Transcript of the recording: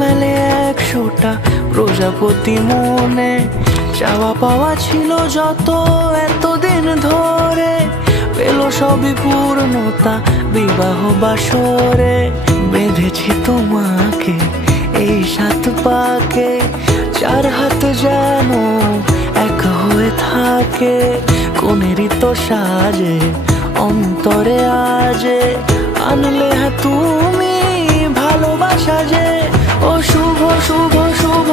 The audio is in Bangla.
মেলে 100টা প্রজাপতি মনে। চাওয়া পাওয়া ছিল যত এতদিন ধরে, পেল সবই পূর্ণতা বিবাহ বাসরে। বেঁধেছি তোমাকে এই 7 পাকে, 4 হাত যেন এক হয়ে থাকে। কোনেরই তো সাজে অন্তরে আজে, আনলে হ্যাঁ তুমি ভালোবাসা যে। ও শুভ শুভ শুভ